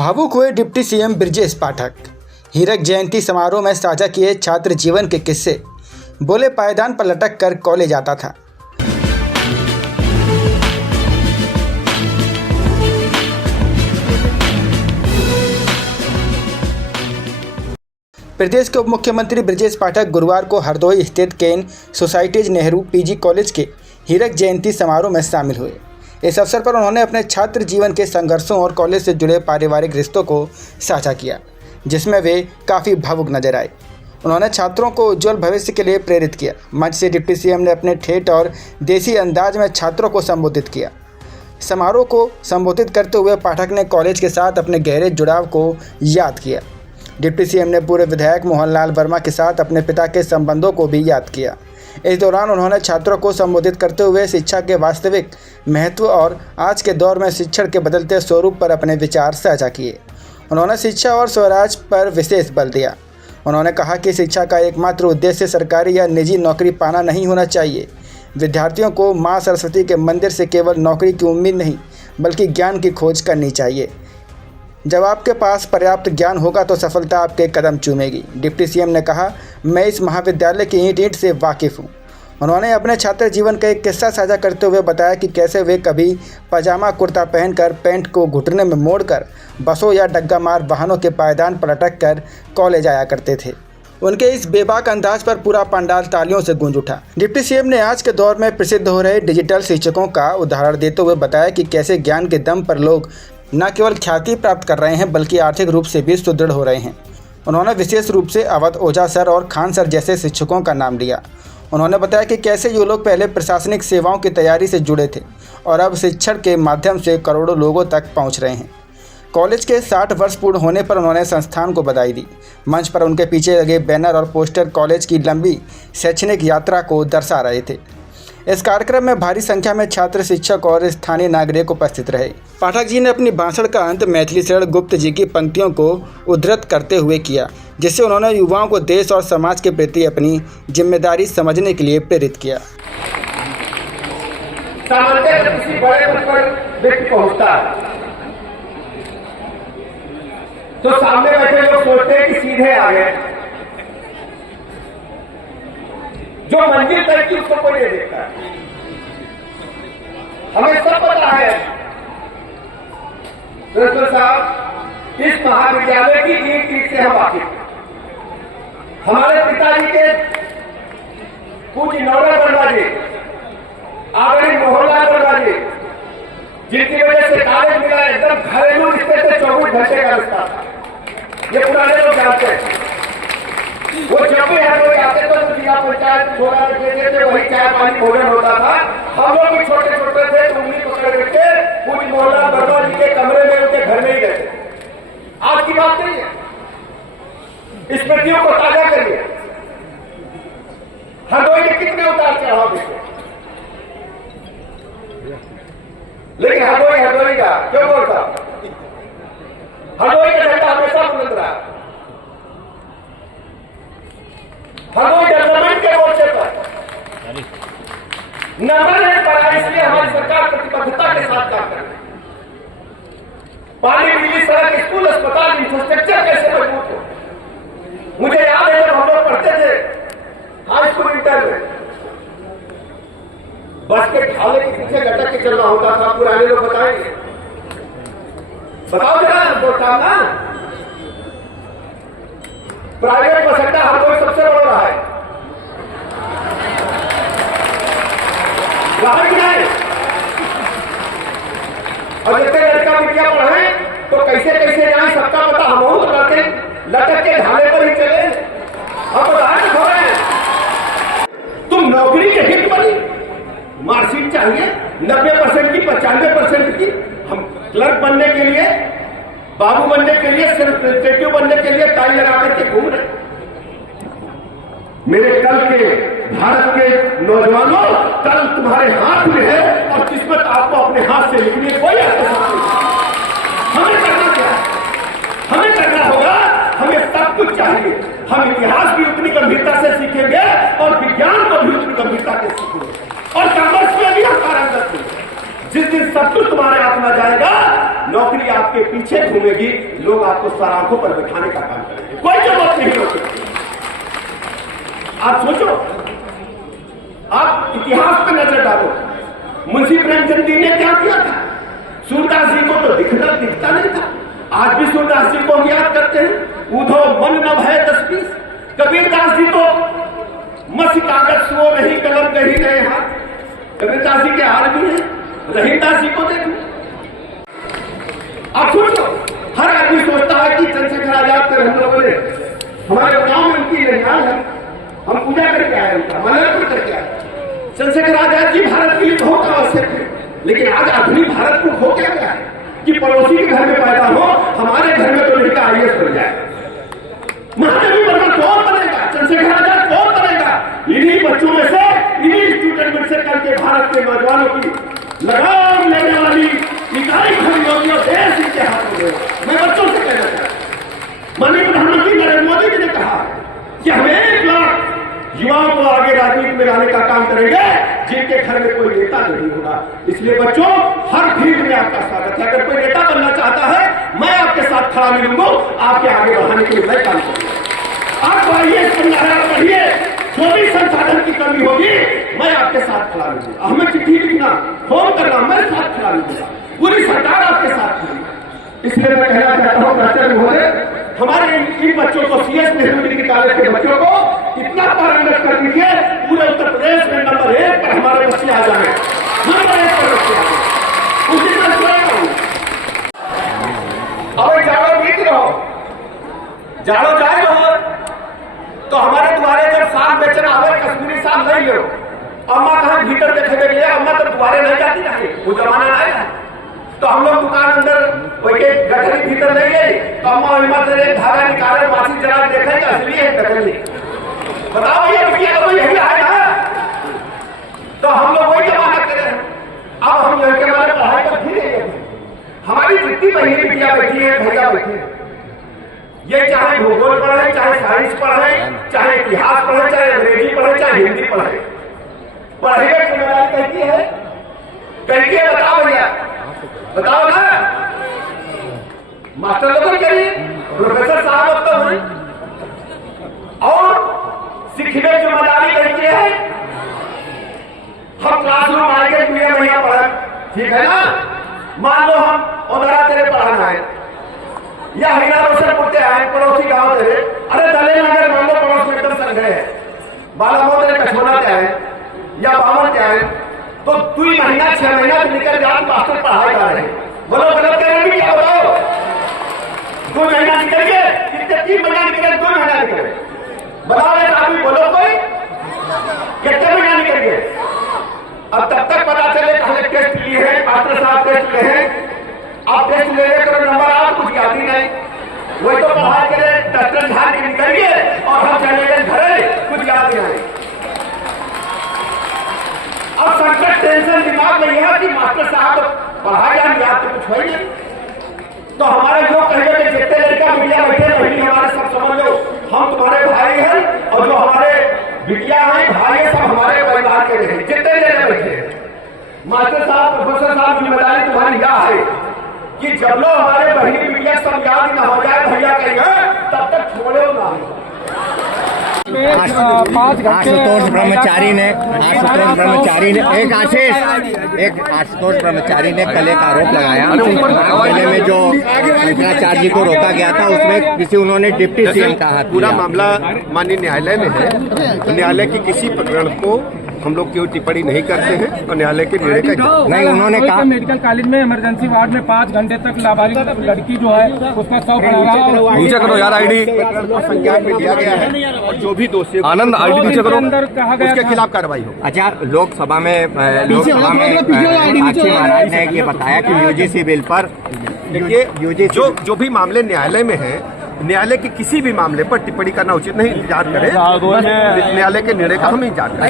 भावुक हुए deputy CM Brajesh Pathak. हीरक जयंती समारोह में साझा किए छात्र जीवन के किस्से। बोले, पायदान पर लटक कर कॉलेज आता था। प्रदेश के उप मुख्यमंत्री ब्रजेश पाठक गुरुवार को हरदोई स्थित केन सोसाइटीज नेहरू पीजी कॉलेज के हीरक जयंती समारोह में शामिल हुए। इस अवसर पर उन्होंने अपने छात्र जीवन के संघर्षों और कॉलेज से जुड़े पारिवारिक रिश्तों को साझा किया, जिसमें वे काफ़ी भावुक नजर आए। उन्होंने छात्रों को उज्जवल भविष्य के लिए प्रेरित किया। मंच से डिप्टी सीएम ने अपने ठेठ और देसी अंदाज में छात्रों को संबोधित किया। समारोह को संबोधित करते हुए पाठक ने कॉलेज के साथ अपने गहरे जुड़ाव को याद किया। डिप्टी सीएम ने पूर्व विधायक मोहनलाल वर्मा के साथ अपने पिता के संबंधों को भी याद किया। इस दौरान उन्होंने छात्रों को संबोधित करते हुए शिक्षा के वास्तविक महत्व और आज के दौर में शिक्षण के बदलते स्वरूप पर अपने विचार साझा किए। उन्होंने शिक्षा और स्वराज पर विशेष बल दिया। उन्होंने कहा कि शिक्षा का एकमात्र उद्देश्य सरकारी या निजी नौकरी पाना नहीं होना चाहिए। विद्यार्थियों को माँ सरस्वती के मंदिर से केवल नौकरी की उम्मीद नहीं, बल्कि ज्ञान की खोज करनी चाहिए। जब आपके पास पर्याप्त ज्ञान होगा तो सफलता आपके कदम चूमेगी। डिप्टी सीएम ने कहा, मैं इस महाविद्यालय की ईंट ईंट से वाकिफ़ हूँ। उन्होंने अपने छात्र जीवन का एक किस्सा साझा करते हुए बताया कि कैसे वे कभी पजामा कुर्ता पहनकर पैंट को घुटने में मोड़कर बसों या डग्गा मार वाहनों के पायदान पर लटक कर कॉलेज आया करते थे। उनके इस बेबाक अंदाज पर पूरा पंडाल तालियों से गूंज उठा। डिप्टी सीएम ने आज के दौर में प्रसिद्ध हो रहे डिजिटल शिक्षकों का उदाहरण देते हुए बताया कि कैसे ज्ञान के दम पर लोग न केवल ख्याति प्राप्त कर रहे हैं, बल्कि आर्थिक रूप से भी सुदृढ़ हो रहे हैं। उन्होंने विशेष रूप से अवध ओझा सर और खान सर जैसे शिक्षकों का नाम लिया। उन्होंने बताया कि कैसे ये लोग पहले प्रशासनिक सेवाओं की तैयारी से जुड़े थे और अब शिक्षण के माध्यम से करोड़ों लोगों तक पहुंच रहे हैं। कॉलेज के 60 वर्ष पूर्ण होने पर उन्होंने संस्थान को बधाई दी। मंच पर उनके पीछे लगे बैनर और पोस्टर कॉलेज की लंबी शैक्षणिक यात्रा को दर्शा रहे थे। इस कार्यक्रम में भारी संख्या में छात्र, शिक्षक और स्थानीय नागरिक उपस्थित रहे। पाठक जी ने अपनी भाषण का अंत मैथिली शरण गुप्त जी की पंक्तियों को उद्धृत करते हुए किया, जिससे उन्होंने युवाओं को देश और समाज के प्रति अपनी जिम्मेदारी समझने के लिए प्रेरित किया। किसी बड़े पद पर व्यक्ति पहुंचता है तो सामने बैठे लोग सोचते हैं कि सीधे आ गए, जो मंजिल तक की उसको कोई नहीं देखता। हमें सब पता है प्रिंसिपल साहब, इस महाविद्यालय की ईंट ईंट से हम वाकिफ हैं। हमारे पिताजी के पूज्य नौरा वर्मा जी, आदरणीय मोहनलाल वर्मा जी, जिनकी वजह से कॉलेज मिला, एकदम घरेलू रिश्ते से 24 घंटे का रिश्ता था। ये पुराने लोग जानते हैं। वो जब भी हम लोग आते तो जिला पंचायत छोड़ा देते थे, वही चाय पानी भोजन होता था। हम लोग भी छोटे छोटे थे तो उंगली पकड़ करके पूरी मोहल्ला वर्मा जी के कमरे में उनके घर में ही गए। आज की बात नहीं है, स्मृतियों को ताजा करिए। हरदोई के कितने उतार चढ़ाव देखे, लेकिन हरदोई का क्यों बोलता, हरदोई का झंडा हमेशा बुलंद रहा। हरदोई डेवलपमेंट के मोर्चे पर नंबर 1 पर है, इसलिए हमारी सरकार प्रतिबद्धता के साथ काम कर रही है। पानी, बिजली, सड़क, स्कूल, अस्पताल, इंफ्रास्ट्रक्चर कैसे मजबूत हो। मुझे याद है जब हम लोग पढ़ते थे हाई स्कूल इंटर में, बस के ढाले के पीछे लटक के चलना होता था। पुराने लोग बताएंगे, बताओ जरा, बोलता ना प्राइवेट बस अड्डा हरदोई सबसे बड़ा रहा है। और जितने लड़का बिटिया पढ़े तो कैसे कैसे जाए सबका पता, हम बताते, लटक के ढाले पर ही चले। अब बताए हो रहे हैं तुम नौकरी के हित बनी, मार्कशीट चाहिए 90% की, 95% की। हम क्लर्क बनने के लिए, बाबू बनने के लिए, सिर्फ रिप्रेजेंटेटिव बनने के लिए टाई लगा करके घूम रहे। मेरे कल के भारत के नौजवानों, कल तुम्हारे हाथ में है और किस्मत आपको अपने हाथ से लिखनी है। कोई आपके साथ नहीं। हमें करना क्या है? हमें करना होगा, हमें सब कुछ चाहिए। हम इतिहास भी उतनी गंभीरता से सीखेंगे और विज्ञान को भी उतनी गंभीरता से सीखेंगे और कॉमर्स में भी हम पारंगत होंगे। जिस दिन सब कुछ तुम्हारे हाथ में जाएगा, नौकरी आपके पीछे घूमेगी, लोग आपको सराखों पर बैठाने का काम करेंगे, कोई जरूरत नहीं होगी। आप सोचो, आप इतिहास पर नजर डालो, मुंशी प्रेमचंद जी ने क्या किया था? सूरदास जी को तो दिखता नहीं था, आज भी सूरदास जी को हम याद करते हैं। उधो मन न भय 10-20, कबीरदास जी तो मसी कागज सो नहीं कलम कही गए हाथ, कबीरदास जी के हाल भी है। रहीमदास जी को देखो, आप सोचो, हर आदमी सोचता है कि चंद्रशेखर आजाद पर हम लोगों ने, हमारे गांव में उनकी निशान है, हम पूजा करके आए, उनका माल्यार्पण करके आए। चंद्रशेखर आजाद जी भारत के लिए बहुत आवश्यक है, लेकिन आज आधुनिक भारत को खो क्या गया है कि पड़ोसी के घर में पैदा हो, हमारे घर में तो लड़का IAS बन जाए। महादेवी वर्मा कौन बनेगा? चंद्रशेखर आजाद कौन बनेगा? इन्हीं बच्चों में से, इन्हीं स्टूडेंट में से कल के भारत के नौजवानों की लगाम लेने वाली इकाई खड़ी होगी और देश इनके हाथ में होगा। मैं बच्चों से कहना चाहता हूं, माननीय प्रधानमंत्री नरेंद्र मोदी जी ने कहा कि हम 1 लाख युवाओं को आगे राजनीति में लाने का काम करेंगे जिनके घर में कोई नेता नहीं होगा। इसलिए बच्चों, हर फील्ड में आपका स्वागत है। अगर कोई नेता बनना चाहता है, मैं आपके साथ खड़ा मिलूंगा, आपके आगे बढ़ाने के लिए मैं काम करूंगा। आप IAS बनना है, पढ़िए, जो भी संसाधन की कमी होगी मैं आपके साथ खड़ा मिलूंगा। हमें चिट्ठी लिखना, फोन करना, मैं साथ खड़ा मिलूंगा, पूरी सरकार आपके साथ खड़ी। इसलिए मैं कहना चाहता हूँ प्राचार्य महोदय, हमारे इन बच्चों को CS नेहरू डिग्री कॉलेज के बच्चों को इतना पारंगत कर दीजिए, पूरे उत्तर प्रदेश में नंबर 1 पर हमारे बच्चे आ जाए, नंबर 1 पर बच्चे आ जाए। उसी में अब जाड़ो बीत रहो, जाड़ो जाए रहो, तो हमारे द्वारे जब साग बेचना आवे, कश्मीरी साग नहीं लो, अम्मा कहाँ भीतर देखे ले, अम्मा तो द्वारे नहीं जाती रही, वो जमाना आएगा तो हम लोग दुकान अंदर गठरी भीतर ले गए, तो अम्मा हिम्मत से एक धागा निकाले, माछी जला देखे असली है नकली। बताओ ये बिटिया तो यही है ना, तो हम लोग वही जमाना करें। अब हम लड़के वाले पढ़ाई कर भी नहीं है, हमारी जितनी बहनी बिटिया बैठी है, भैया बैठे हैं, ये चाहे भूगोल पढ़े, चाहे साइंस पढ़े, चाहे इतिहास पढ़े, चाहे अंग्रेजी पढ़े, चाहे हिंदी पढ़े, पढ़ेगा जिम्मेदारी कहती है, कहती है बताओ भैया, बताओ ना, मास्टर लोग करिए, प्रोफेसर साहब अब तो हुए, और सीखने की जिम्मेदारी कहती है। हम क्लासरूम आएंगे, 2 महीना पढ़ा, ठीक है ना, मान लो हम उधरा तेरे पढ़ाना है, या हरियाणा रोशनपुर से आए, पड़ोसी गांव तेरे, अरे दले नगर मान लो पड़ोस में एकदम संग है, बालामो तेरे कछोना से आए या बावन से आए, तो 2 महीना 6 महीना निकल जाए, मास्टर पढ़ाई कर रहे हैं, बोलो गलत कह रहे हैं क्या? बताओ, 2 महीना निकल गए, कितने 3 महीना निकल गए, 2 महीना निकल गए, बताओ एक आदमी बोलो कोई, कितने महीना निकल गए? अब तब तक पता चले हमने टेस्ट लिए हैं, मास्टर साहब टेस्ट लिए हैं, आप टेस्ट ले लेकर नंबर आप कुछ याद ही नहीं, वही तो पढ़ाई करे, डॉक्टर झाड़ के निकल गए और हम चले गए घरे, कुछ याद नहीं आए। अब संकट टेंशन दिमाग में यह है कि मास्टर साहब पढ़ाई जान याद तो कुछ हो ही नहीं, तो हमारे लोग कहेंगे जितने लड़का बिटिया बैठे बहनी हमारे सब समझ लो, हम तुम्हारे भाई हैं, और जो हमारे बिटिया हैं भाई है, सब हमारे परिवार के रहे, जितने लेने बैठे। मास्टर साहब, प्रोफेसर साहब, जिम्मेदारी तुम्हारी यह है कि जब लोग हमारे बहनी बिटिया सब याद न हो जाए, भैया कहेंगे, तब तक छोड़ो ना। आशुतोष ब्रह्मचारी ने एक आशुतोष ब्रह्मचारी ने कल एक आरोप लगाया, पहले में जो शंकराचार्य जी को रोका गया था उसमें किसी उन्होंने डिप्टी CM का हाथ, पूरा मामला माननीय न्यायालय में है, न्यायालय की किसी प्रकरण को हम लोग क्यों टिप्पणी नहीं करते हैं और न्यायालय के निर्णय का नहीं, उन्होंने कहा मेडिकल कॉलेज में इमरजेंसी वार्ड में 5 घंटे तक नाबालिग लड़की जो है उसका शव पड़ा रहा, नीचे करो यार आईडी संज्ञान में लिया गया है और जो भी दोषी आनंद आईडी नीचे करो, अंदर कहा गया उसके खिलाफ कार्रवाई हो। अच्छा, लोकसभा में साक्षी महाराज ने ये बताया कि UGC बिल पर, देखिए जो भी मामले न्यायालय में है, न्यायालय के किसी भी मामले पर टिप्पणी करना उचित नहीं, इंतजार करें, न्यायालय के निर्णय का हम इंतजार करें।